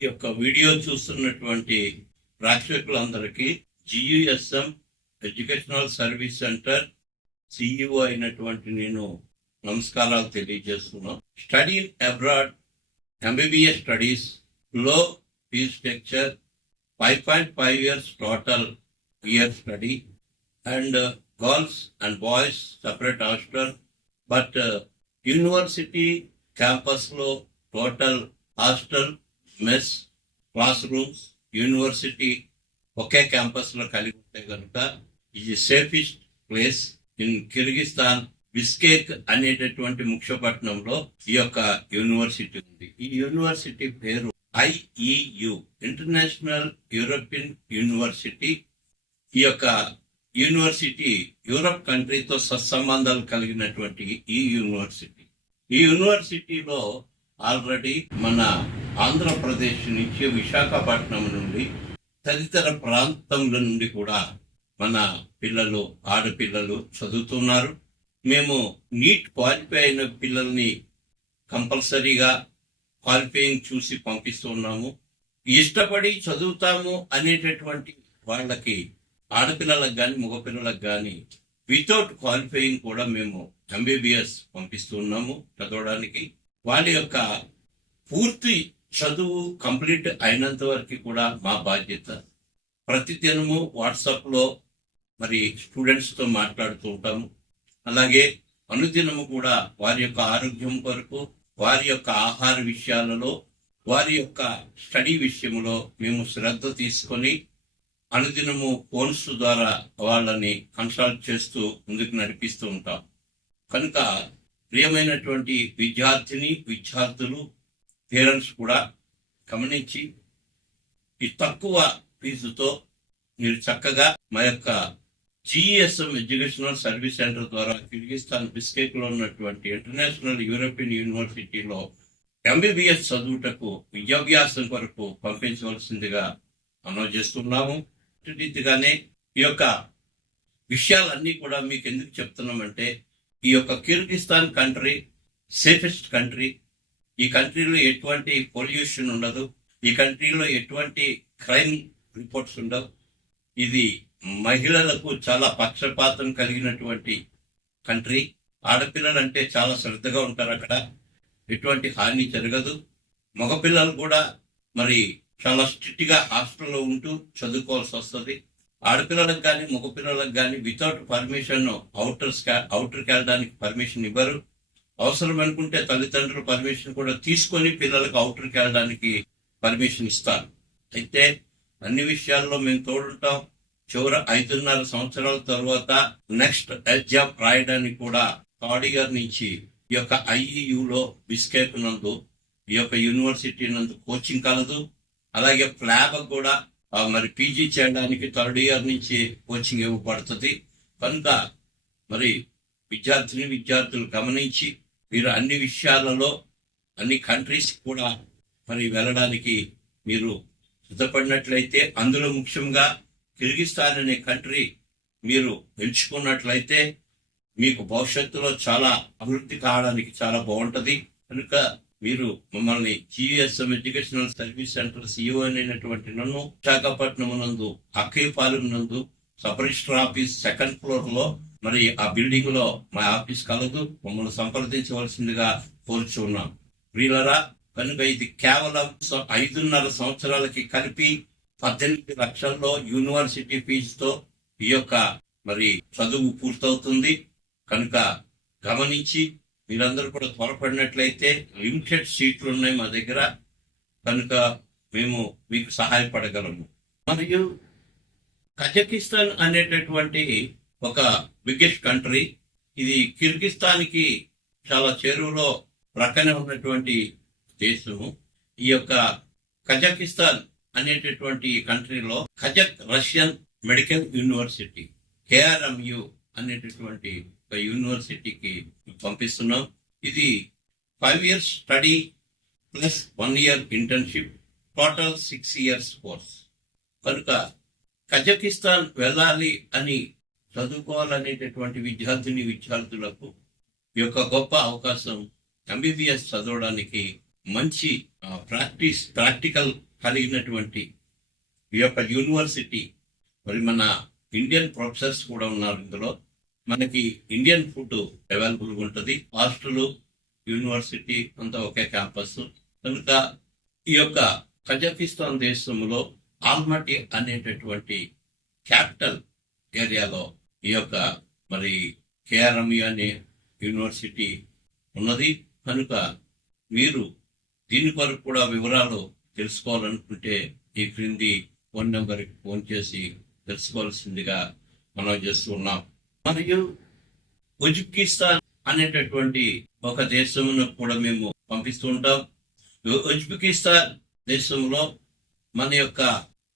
ఈ యొక్క వీడియో చూస్తున్నటువంటి ప్రేక్షకులందరికీ GUSM educational service centre CEO అయినటువంటి నేను నమస్కారాలు తెలియజేస్తున్నాను. స్టడీ అబ్రాడ్ ఎంబీబీఎస్ స్టడీస్ లో fees structure 5.5 years total year study and girls and boys separate hostel. But university campus లో total hostel, mess, class rooms university ఒకే campus లో కలిగి ఉంటే కనుక ఇది safest place in Kyrgyzstan. Bishkek అనేటటువంటి ముఖ్యపట్నంలో ఈ యొక్క యూనివర్సిటీ ఉంది. ఈ యూనివర్సిటీ పేరు IEU, ఇంటర్నేషనల్ యూరోపియన్ యూనివర్సిటీ. ఈ యొక్క యూనివర్సిటీ యూరప్ కంట్రీతో సత్సంబంధాలు కలిగినటువంటి ఈ యూనివర్సిటీ. ఈ యూనివర్సిటీలో ఆల్రెడీ మన ఆంధ్రప్రదేశ్ నుంచి, విశాఖపట్నం నుండి, తదితర ప్రాంతముల నుండి కూడా మన పిల్లలు, ఆడపిల్లలు చదువుతున్నారు. మేము నీట్ క్వాలిఫై అయిన పిల్లల్ని కంపల్సరీగా క్వాలిఫైయింగ్ చూసి పంపిస్తున్నాము. ఇష్టపడి చదువుతాము అనేటటువంటి వాళ్ళకి, ఆడపిల్లలకు కానీ మగపిల్లలకు కానీ వితౌట్ క్వాలిఫైయింగ్ కూడా మేము MBBS పంపిస్తున్నాము చదవడానికి. వాళ్ళ యొక్క పూర్తి చదువు కంప్లీట్ అయినంత వరకు కూడా మా బాధ్యత. ప్రతిదినము వాట్సాప్ లో మరి స్టూడెంట్స్ తో మాట్లాడుతూ ఉంటాము. అలాగే అనుదినము కూడా వారి యొక్క ఆరోగ్యం కొరకు, వారి యొక్క ఆహార విషయాలలో, వారి యొక్క స్టడీ విషయంలో మేము శ్రద్ధ తీసుకొని అనుదినము ఫోన్స్ ద్వారా వాళ్ళని కన్సల్ట్ చేస్తూ ముందుకు నడిపిస్తూ ఉంటాం. కనుక ప్రియమైనటువంటి విద్యార్థులు, పేరెంట్స్ కూడా గమనించి ఈ తక్కువ ఫీజుతో మీరు చక్కగా మా యొక్క జిఎస్ఎం ఎడ్యుకేషనల్ సర్వీస్ సెంటర్ ద్వారా కిర్గిస్తాన్ బిస్కేక్ లో ఉన్నటువంటి ఇంటర్నేషనల్ యూరోపియన్ యూనివర్సిటీలో MBBS చదువుటకు విద్యాభ్యాసం కొరకు పంపించవలసిందిగా మనం చేస్తున్నాము. రీతిగానే ఈ యొక్క విషయాలన్నీ కూడా మీకు ఎందుకు చెప్తున్నామంటే, ఈ యొక్క కిర్గిస్తాన్ కంట్రీ సేఫెస్ట్ కంట్రీ. ఈ కంట్రీలో ఎటువంటి పొల్యూషన్ ఉండదు. ఈ కంట్రీలో ఎటువంటి క్రైమ్ రిపోర్ట్స్ ఉండవు. ఇది మహిళలకు చాలా పక్షపాతం కలిగినటువంటి కంట్రీ. ఆడపిల్లలంటే చాలా శ్రద్ధగా ఉంటారు. అక్కడ ఎటువంటి హాని జరగదు. మగపిల్లలు కూడా మరి చాలా స్ట్రిక్ట్ గా హాస్టల్లో ఉంటూ చదువుకోవాల్సి వస్తుంది. ఆడపిల్లలకు కానీ మగపిల్లలకు కానీ వితౌట్ పర్మిషన్ అవుటర్కి వెళ్ళడానికి పర్మిషన్ ఇవ్వరు. అవసరం అనుకుంటే తల్లిదండ్రుల పర్మిషన్ కూడా తీసుకొని పిల్లలకు అవుటర్కి వెళ్ళడానికి పర్మిషన్ ఇస్తారు. అయితే అన్ని విషయాల్లో మేము తోడుంటాం. చివరి 5.5 సంవత్సరాల తర్వాత నెక్స్ట్ ఎగ్జామ్ రాయడానికి కూడా థర్డ్ ఇయర్ నుంచి ఈ యొక్క IEUలో బిస్కేక్ నందు, ఈ యొక్క యూనివర్సిటీ నందు కోచింగ్ కలదు. అలాగే ఫ్లాబ్ కూడా మరి PG చేయడానికి థర్డ్ ఇయర్ నుంచి కోచింగ్ ఇవ్వబడుతుంది. కనుక మరి విద్యార్థులు గమనించి మీరు అన్ని విషయాలలో, అన్ని కంట్రీస్ కూడా మరి వెళ్ళడానికి మీరు సిద్ధపడినట్లయితే, అందులో ముఖ్యంగా కిర్గిస్తాన్ అనే కంట్రీ మీరు ఎంచుకున్నట్లయితే మీకు భవిష్యత్తులో చాలా అభివృద్ధి కావడానికి చాలా బాగుంటది. కనుక మీరు మమ్మల్ని GSM educational service centre CEO అయినటువంటి నన్ను విశాఖపట్నం నందు, అక్కయ్యపాలెం నందు sub register office 2nd floor లో మరి ఆ బిల్డింగ్ లో మా ఆఫీస్ కలదు. మమ్మల్ని సంప్రదించవలసిందిగా కోరుచున్నాం. ప్రియులరా, కనుక ఇది కేవలం 5.5 సంవత్సరాలకి కలిపి 18 లక్షల్లో యూనివర్సిటీ ఫీజుతో ఈ యొక్క మరి చదువు పూర్తవుతుంది. కనుక గమనించి మీరందరూ కూడా త్వరపడినట్లయితే లిమిటెడ్ సీట్లు ఉన్నాయి మా దగ్గర. కనుక మేము మీకు సహాయపడగలము. మరియు కజకిస్తాన్ అనేటటువంటి ఒక బిగ్గెస్ట్ కంట్రీ. ఇది కిర్గిస్తాన్కి చాలా చేరువలో ప్రక్కనే ఉన్నటువంటి దేశము. ఈ యొక్క కజకిస్తాన్ అనేటటువంటి కంట్రీలో Kazakh Russian medical university KRMU అనేటటువంటి ఒక యూనివర్సిటీకి పంపిస్తున్నాం. ఇది 5 years study plus 1 year internship, total 6 years course. కనుక కజకిస్తాన్ వెళ్ళాలి అని చదువుకోవాలనేటటువంటి విద్యార్థులకు ఈ యొక్క గొప్ప అవకాశం. MBBS చదవడానికి మంచి ప్రాక్టికల్ కలిగినటువంటి ఈ యొక్క యూనివర్సిటీ. మరి మన ఇండియన్ ప్రొఫెసర్స్ కూడా ఉన్నారు ఇందులో. మనకి ఇండియన్ ఫుడ్ అవైలబుల్గా ఉంటుంది. హాస్టల్, యూనివర్సిటీ అంతా ఒకే క్యాంపస్ కనుక ఈ యొక్క కజకిస్తాన్ దేశంలో ఆల్మటీ అనేటటువంటి క్యాపిటల్ ఏరియాలో ఈ యొక్క మరి కేఆర్ఎంయు అనే యూనివర్సిటీ ఉన్నది. కనుక మీరు దీని కొరకు కూడా వివరాలు తెలుసుకోవాలనుకుంటే ఈ క్రింది ఫోన్ నెంబర్కి ఫోన్ చేసి తెలుసుకోవాల్సిందిగా మనం చేస్తూ ఉన్నాం. మరియు ఉజ్బెకిస్తాన్ అనేటటువంటి ఒక దేశంలో కూడా మేము పంపిస్తూ ఉంటాం. ఉజ్బెకిస్తాన్ దేశంలో మన యొక్క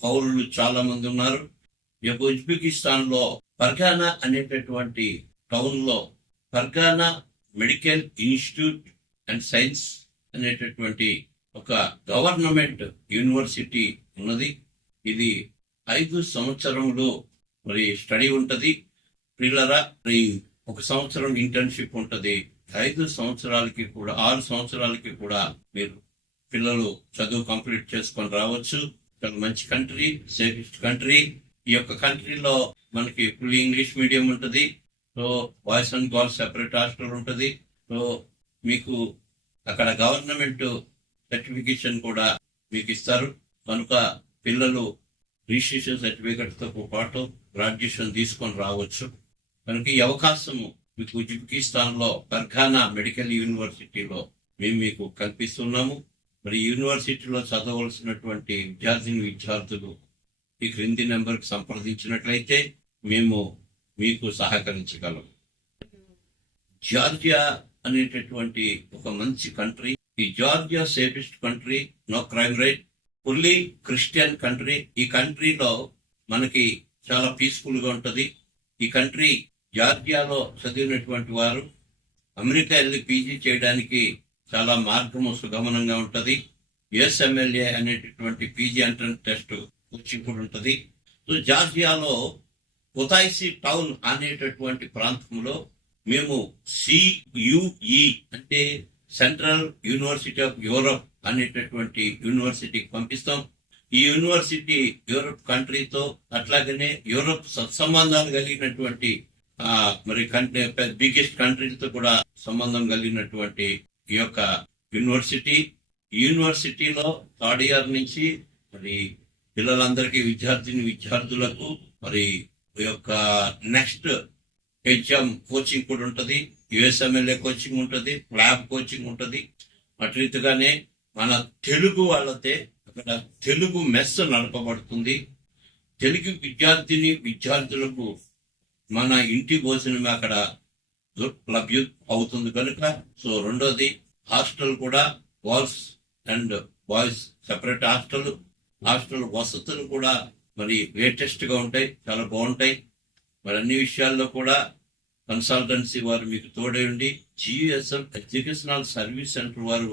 పౌరులు చాలా మంది ఉన్నారు. ఈ యొక్క ఉజ్బెకిస్తాన్ లో ఫర్గానా అనేటటువంటి టౌన్ లో ఫర్గానా మెడికల్ ఇన్స్టిట్యూట్ అండ్ సైన్స్ అనేటటువంటి ఒక గవర్నమెంట్ యూనివర్సిటీ ఉన్నది. ఇది 5 సంవత్సరములు మరి స్టడీ ఉంటది. పిల్లరా మరి 1 సంవత్సరం ఇంటర్న్షిప్ ఉంటది. 5 సంవత్సరాలకి కూడా 6 సంవత్సరాలకి కూడా మీరు పిల్లలు చదువు కంప్లీట్ చేసుకొని రావచ్చు. చాలా మంచి కంట్రీ, సేఫెస్ట్ కంట్రీ. ఈ యొక్క కంట్రీలో మనకి ఫుల్ ఇంగ్లీష్ మీడియం ఉంటుంది. So boys and girls separate hostel ఉంటుంది. సో మీకు అక్కడ గవర్నమెంట్ సర్టిఫికేషన్ కూడా మీకు ఇస్తారు. కనుక పిల్లలు రిజిస్ట్రేషన్ సర్టిఫికేట్ తో పాటు గ్రాడ్యుయేషన్ తీసుకొని రావచ్చు. కనుక ఈ అవకాశము మీకు ఉజ్బెకిస్తాన్ లో ఫర్గానా మెడికల్ యూనివర్సిటీలో మేము మీకు కల్పిస్తున్నాము. మరి యూనివర్సిటీలో చదవలసినటువంటి విద్యార్థులు ఈ క్రింది నెంబర్కి సంప్రదించినట్లయితే మేము మీకు సహకరించగలం. జార్జియా అనేటటువంటి ఒక మంచి కంట్రీ. ఈ Georgia safest country, no crime rate, fully Christian country. ఈ కంట్రీలో మనకి చాలా పీస్ఫుల్ గా ఉంటది. ఈ కంట్రీ జార్జియాలో చదివినటువంటి వారు అమెరికా వెళ్ళి పీజీ చేయడానికి చాలా మార్గము సుగమనంగా ఉంటది. యుఎస్ఎంఎల్ఏ అనేటటువంటి పీజీ ఎంట్రన్స్ టెస్ట్ కోచింగ్ కూడా ఉంటది. సో జార్జియాలో కొతాయిసి టౌన్ అనేటటువంటి ప్రాంతంలో మేము సియుఈ అంటే సెంట్రల్ యూనివర్సిటీ ఆఫ్ యూరప్ అనేటటువంటి యూనివర్సిటీకి పంపిస్తాం. ఈ యూనివర్సిటీ యూరప్ కంట్రీతో అట్లాగనే యూరప్ సత్సంబంధాలు కలిగినటువంటి మరి బిగ్గెస్ట్ కంట్రీలతో కూడా సంబంధం కలిగినటువంటి ఈ యొక్క యూనివర్సిటీ. ఈ యూనివర్సిటీలో 3rd ఇయర్ నుంచి మరి పిల్లలందరికీ విద్యార్థులకు మరి ఈ యొక్క నెక్స్ట్ హెచ్ఎం కోచింగ్ కూడా ఉంటుంది. యుఎస్ఎంఎల్ఏ కోచింగ్ ఉంటుంది, ల్యాబ్ కోచింగ్ ఉంటుంది. అటు రీతిగానే మన తెలుగు వాళ్ళతే అక్కడ తెలుగు మెస్ నడపబడుతుంది. తెలుగు విద్యార్థులకు మన ఇంటి భోజనం అక్కడ లభ్యం అవుతుంది కనుక. సో రెండోది హాస్టల్ కూడా girls and boys separate hostel వసతులు కూడా మరి లేటెస్ట్ గా ఉంటాయి, చాలా బాగుంటాయి. మరి అన్ని విషయాల్లో కూడా కన్సల్టెన్సీ వారు మీకు తోడై ఉండి జియుఎస్ఎం ఎడ్యుకేషనల్ సర్వీస్ సెంటర్ వారు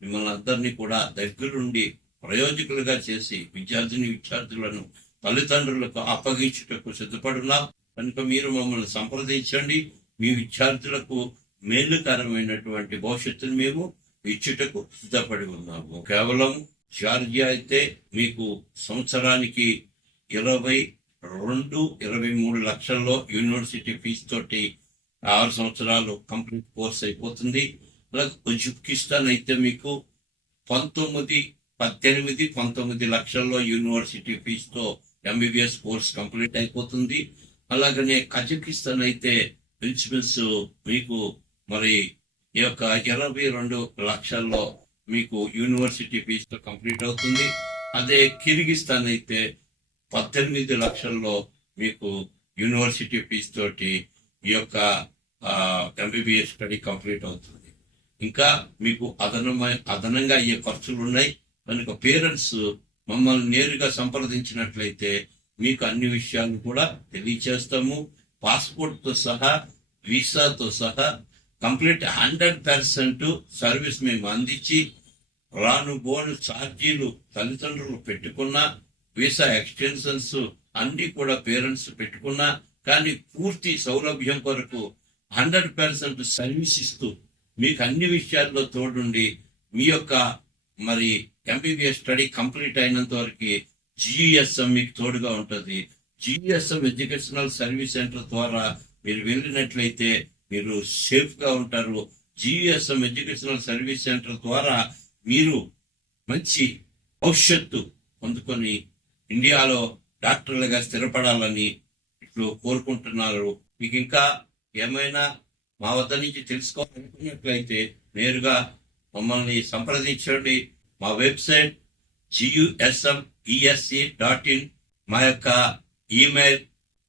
మిమ్మల్ని అందరినీ కూడా దగ్గరుండి ప్రయోజకులుగా చేసి విద్యార్థులను తల్లిదండ్రులకు అప్పగించుటకు సిద్ధపడున్నాం. కనుక మీరు మమ్మల్ని సంప్రదించండి. మీ విద్యార్థులకు మేలుకరమైనటువంటి భవిష్యత్తును మేము ఇచ్చుటకు సిద్ధపడి ఉన్నాము. కేవలం జార్జియా అయితే మీకు సంవత్సరానికి 22-23 లక్షల్లో యూనివర్సిటీ ఫీజు తోటి 6 సంవత్సరాలు కంప్లీట్ కోర్స్ అయిపోతుంది. అలాగే ఉజ్బెకిస్తాన్ అయితే మీకు 19 లక్షల్లో యూనివర్సిటీ ఫీజుతో ఎంబీబీఎస్ కోర్స్ కంప్లీట్ అయిపోతుంది. అలాగనే కజకిస్తాన్ అయితే ప్రిన్సిపల్స్ మీకు మరి ఈ యొక్క 22 లక్షల్లో మీకు యూనివర్సిటీ ఫీజుతో కంప్లీట్ అవుతుంది. అదే కిర్గిస్తాన్ అయితే 18 లక్షల్లో మీకు యూనివర్సిటీ ఫీజు తోటి ఈ యొక్క ఎంబీబీఎస్ స్టడీ కంప్లీట్ అవుతుంది. ఇంకా మీకు అదనంగా అయ్యే ఖర్చులు ఉన్నాయి. కనుక పేరెంట్స్ మమ్మల్ని నేరుగా సంప్రదించినట్లయితే మీకు అన్ని విషయాలు కూడా తెలియచేస్తాము. పాస్పోర్ట్ తో సహా, వీసాతో సహా కంప్లీట్ 100% సర్వీస్ మేము అందించి రానుబోను ఛార్జీలు తల్లిదండ్రులు పెట్టుకున్నా, వీసా ఎక్స్టెన్షన్స్ అన్ని కూడా పేరెంట్స్ పెట్టుకున్నా కానీ పూర్తి సౌలభ్యం కొరకు 100% సర్వీస్ ఇస్తూ మీకు అన్ని విషయాల్లో తోడుండి మీ యొక్క మరి ఎంబీబీఎస్ స్టడీ కంప్లీట్ అయినంత వరకు జిఎస్ఎం మీకు తోడుగా ఉంటుంది. జిఎస్ఎం ఎడ్యుకేషనల్ సర్వీస్ సెంటర్ ద్వారా మీరు వెళ్ళినట్లయితే మీరు సేఫ్ గా ఉంటారు. జిఎస్ఎం ఎడ్యుకేషనల్ సర్వీస్ సెంటర్ ద్వారా మీరు మంచి భవిష్యత్తు పొందుకొని ఇండియాలో డాక్టర్లుగా స్థిరపడాలని ఇట్లు కోరుకుంటున్నారు. మీకు ఇంకా ఏమైనా మా వద్ద నుంచి తెలుసుకోవాలనుకున్నట్లయితే నేరుగా మమ్మల్ని సంప్రదించండి. మా వెబ్సైట్ GUSMESC.in, మా యొక్క ఈమెయిల్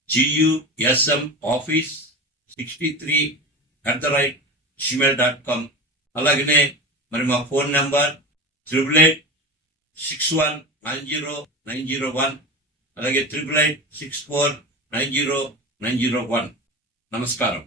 GUSMoffice63@gmail.com. అలాగనే మరి మా ఫోన్ నెంబర్ 8861909001, అలాగే 8864909001. నమస్కారం.